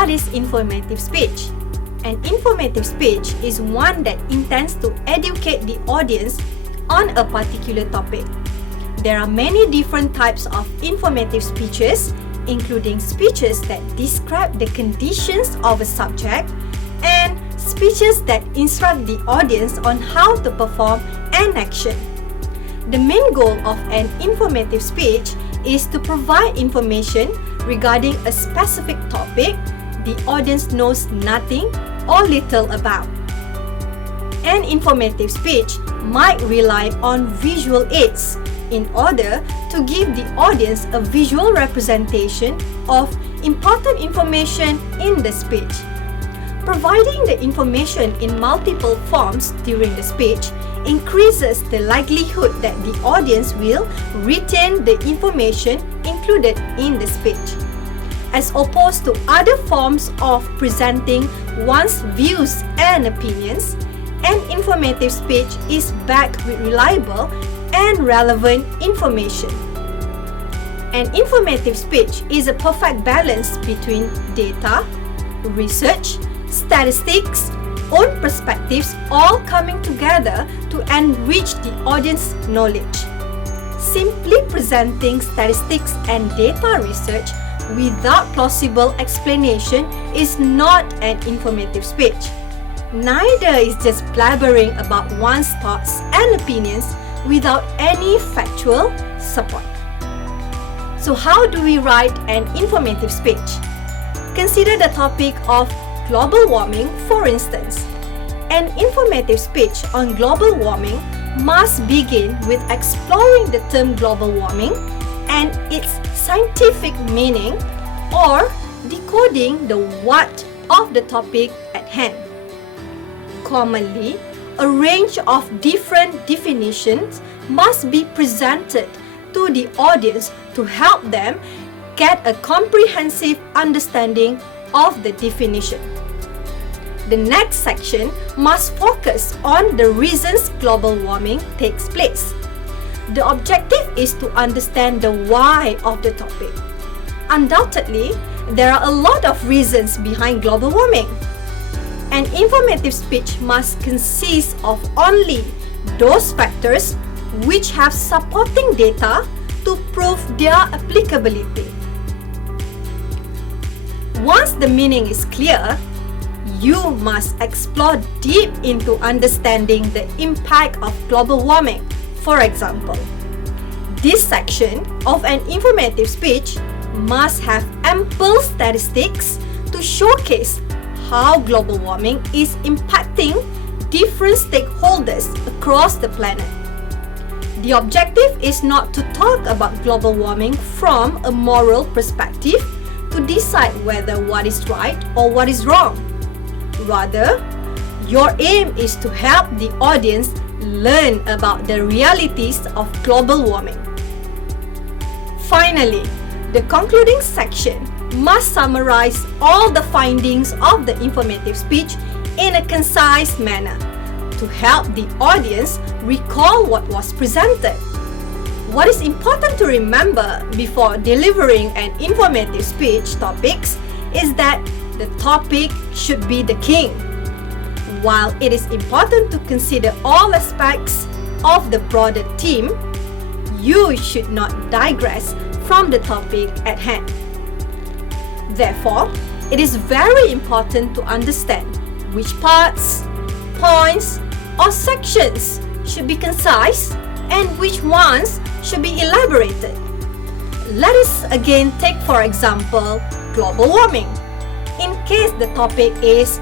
what is informative speech? An informative speech is one that intends to educate the audience on a particular topic. There are many different types of informative speeches, including speeches that describe the conditions of a subject and speeches that instruct the audience on how to perform an action. The main goal of an informative speech is to provide information regarding a specific topic the audience knows nothing or little about. An informative speech might rely on visual aids in order to give the audience a visual representation of important information in the speech. Providing the information in multiple forms during the speech increases the likelihood that the audience will retain the information included in the speech. As opposed to other forms of presenting one's views and opinions, an informative speech is backed with reliable and relevant information. An informative speech is a perfect balance between data, research, statistics, own perspectives all coming together to enrich the audience's knowledge. Simply presenting statistics and data research without plausible explanation is not an informative speech. Neither is just blabbering about one's thoughts and opinions without any factual support. So how do we write an informative speech? Consider the topic of global warming, for instance. An informative speech on global warming must begin with exploring the term global warming and its scientific meaning, or decoding the what of the topic at hand. Commonly, a range of different definitions must be presented to the audience to help them get a comprehensive understanding of the definition. The next section must focus on the reasons global warming takes place. The objective is to understand the why of the topic. Undoubtedly, there are a lot of reasons behind global warming. An informative speech must consist of only those factors which have supporting data to prove their applicability. Once the meaning is clear, you must explore deep into understanding the impact of global warming. For example, this section of an informative speech must have ample statistics to showcase how global warming is impacting different stakeholders across the planet. The objective is not to talk about global warming from a moral perspective to decide whether what is right or what is wrong. Rather, your aim is to help the audience learn about the realities of global warming. Finally, the concluding section must summarize all the findings of the informative speech in a concise manner to help the audience recall what was presented. What is important to remember before delivering an informative speech topics is that the topic should be the king. While it is important to consider all aspects of the broader theme, you should not digress from the topic at hand. Therefore, it is very important to understand which parts, points, or sections should be concise and which ones should be elaborated. Let us again take, for example, global warming. In case the topic is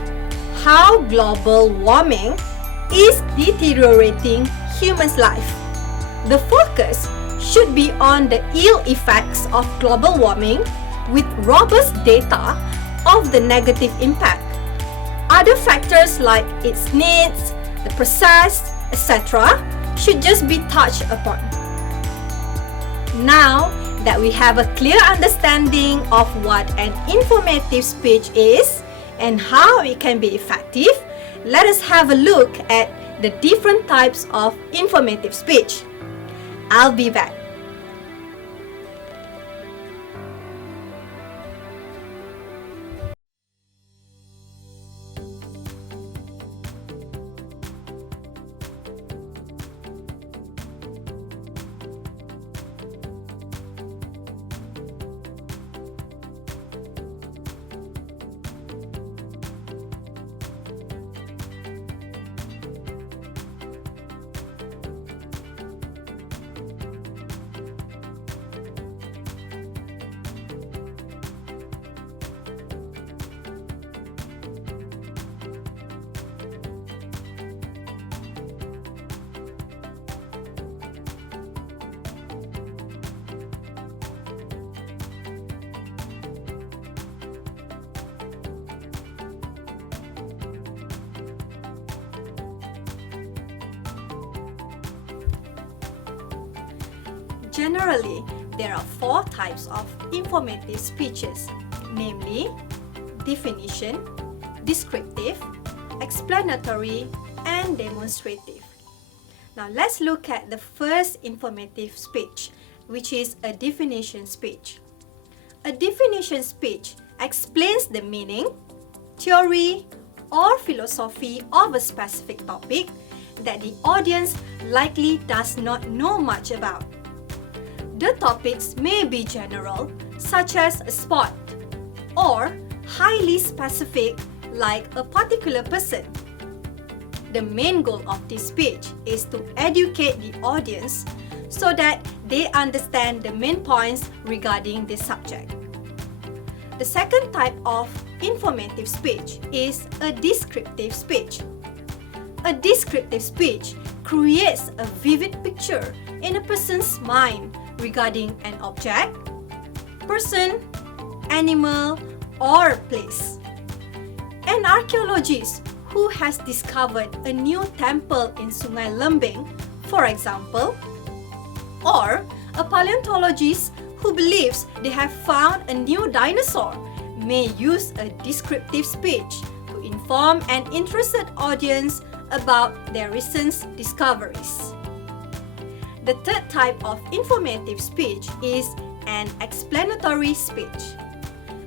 how global warming is deteriorating humans' life, the focus should be on the ill effects of global warming with robust data of the negative impact. Other factors like its needs, the process, etc. should just be touched upon. Now that we have a clear understanding of what an informative speech is and how it can be effective, let us have a look at the different types of informative speech. I'll be back. Generally, there are 4 types of informative speeches, namely definition, descriptive, explanatory, and demonstrative. Now let's look at the first informative speech, which is a definition speech. A definition speech explains the meaning, theory, or philosophy of a specific topic that the audience likely does not know much about. The topics may be general, such as a sport, or highly specific, like a particular person. The main goal of this speech is to educate the audience so that they understand the main points regarding this subject. The second type of informative speech is a descriptive speech. A descriptive speech creates a vivid picture in a person's mind regarding an object, person, animal, or place. An archaeologist who has discovered a new temple in Sungai Lembing, for example, or a paleontologist who believes they have found a new dinosaur may use a descriptive speech to inform an interested audience about their recent discoveries. The third type of informative speech is an explanatory speech.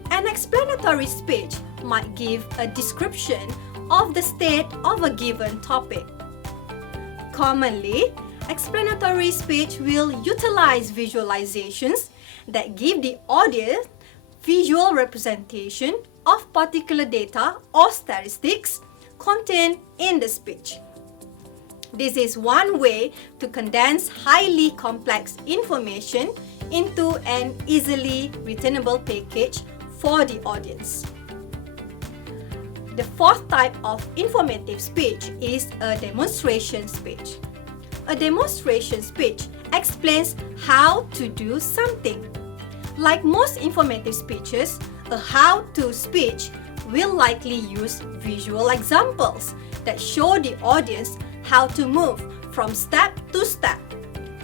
An explanatory speech might give a description of the state of a given topic. Commonly, explanatory speech will utilize visualizations that give the audience visual representation of particular data or statistics contained in the speech. This is one way to condense highly complex information into an easily retainable package for the audience. The fourth type of informative speech is a demonstration speech. A demonstration speech explains how to do something. Like most informative speeches, a how-to speech will likely use visual examples that show the audience how to move from step to step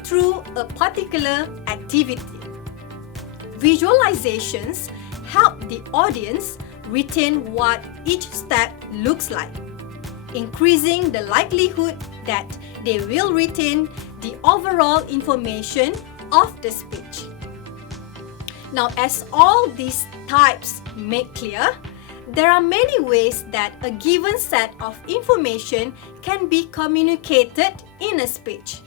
through a particular activity. Visualizations help the audience retain what each step looks like, increasing the likelihood that they will retain the overall information of the speech. Now, as all these types make clear, there are many ways that a given set of information can be communicated in a speech.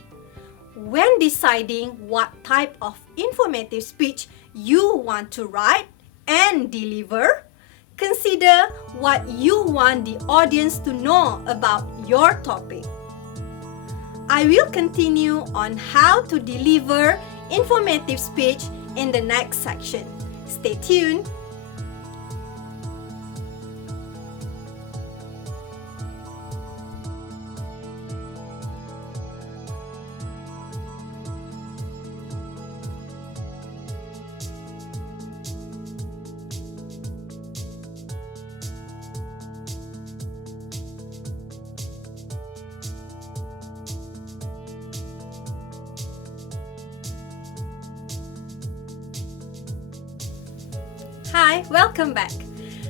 When deciding what type of informative speech you want to write and deliver, consider what you want the audience to know about your topic. I will continue on how to deliver informative speech in the next section. Stay tuned. Hi, welcome back.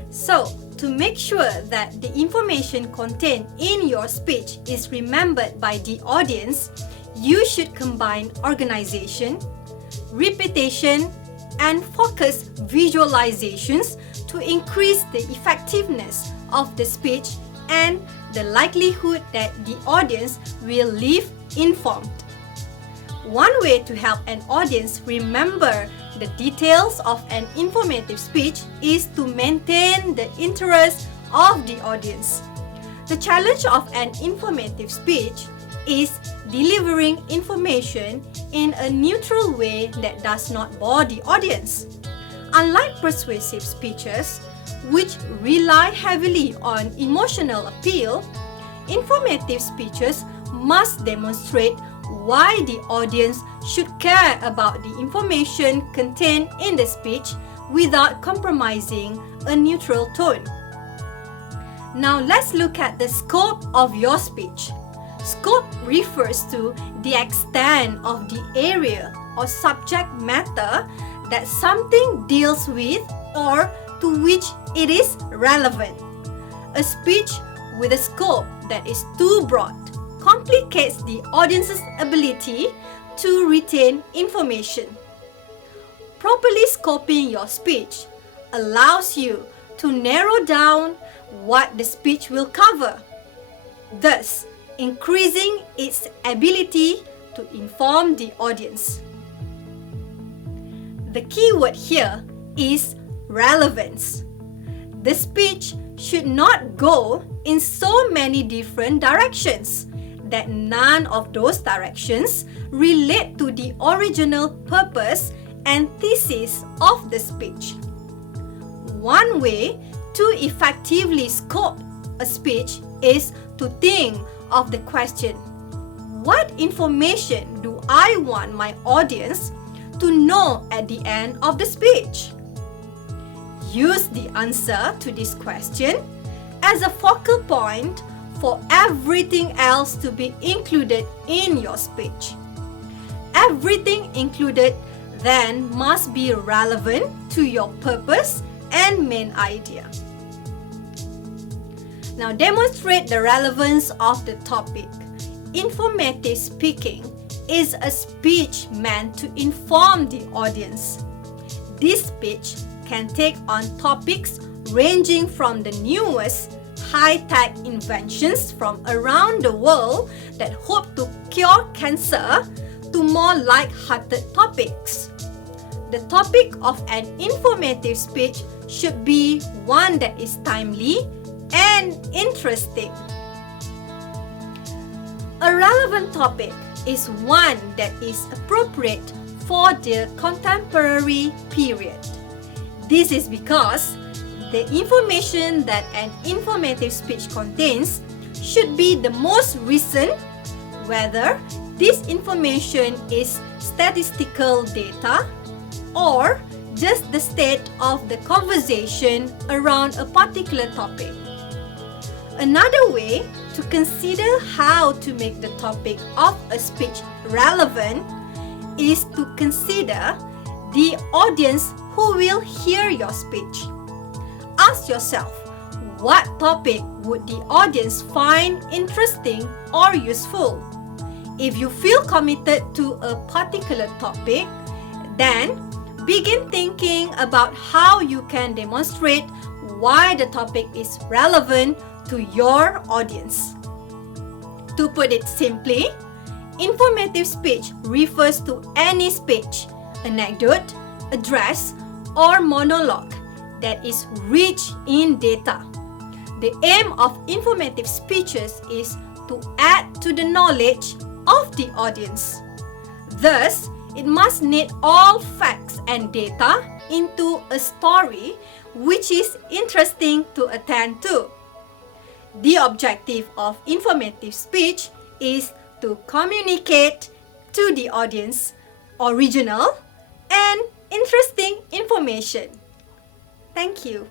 So, to make sure that the information contained in your speech is remembered by the audience, you should combine organization, repetition, and focus visualizations to increase the effectiveness of the speech and the likelihood that the audience will leave informed. One way to help an audience remember the details of an informative speech is to maintain the interest of the audience. The challenge of an informative speech is delivering information in a neutral way that does not bore the audience. Unlike persuasive speeches, which rely heavily on emotional appeal, informative speeches must demonstrate why the audience should care about the information contained in the speech without compromising a neutral tone. Now let's look at the scope of your speech. Scope refers to the extent of the area or subject matter that something deals with or to which it is relevant. A speech with a scope that is too broad complicates the audience's ability to retain information. Properly scoping your speech allows you to narrow down what the speech will cover, thus increasing its ability to inform the audience. The key word here is relevance. The speech should not go in so many different directions that none of those directions relate to the original purpose and thesis of the speech. One way to effectively scope a speech is to think of the question, what information do I want my audience to know at the end of the speech? Use the answer to this question as a focal point for everything else to be included in your speech. Everything included then must be relevant to your purpose and main idea. Now demonstrate the relevance of the topic. Informative speaking is a speech meant to inform the audience. This speech can take on topics ranging from the newest high-tech inventions from around the world that hope to cure cancer to more light-hearted topics. The topic of an informative speech should be one that is timely and interesting. A relevant topic is one that is appropriate for the contemporary period. This is because the information that an informative speech contains should be the most recent, whether this information is statistical data or just the state of the conversation around a particular topic. Another way to consider how to make the topic of a speech relevant is to consider the audience who will hear your speech. Ask yourself, what topic would the audience find interesting or useful? If you feel committed to a particular topic, then begin thinking about how you can demonstrate why the topic is relevant to your audience. To put it simply, informative speech refers to any speech, anecdote, address, or monologue that is rich in data. The aim of informative speeches is to add to the knowledge of the audience. Thus, it must knit all facts and data into a story which is interesting to attend to. The objective of informative speech is to communicate to the audience original and interesting information. Thank you.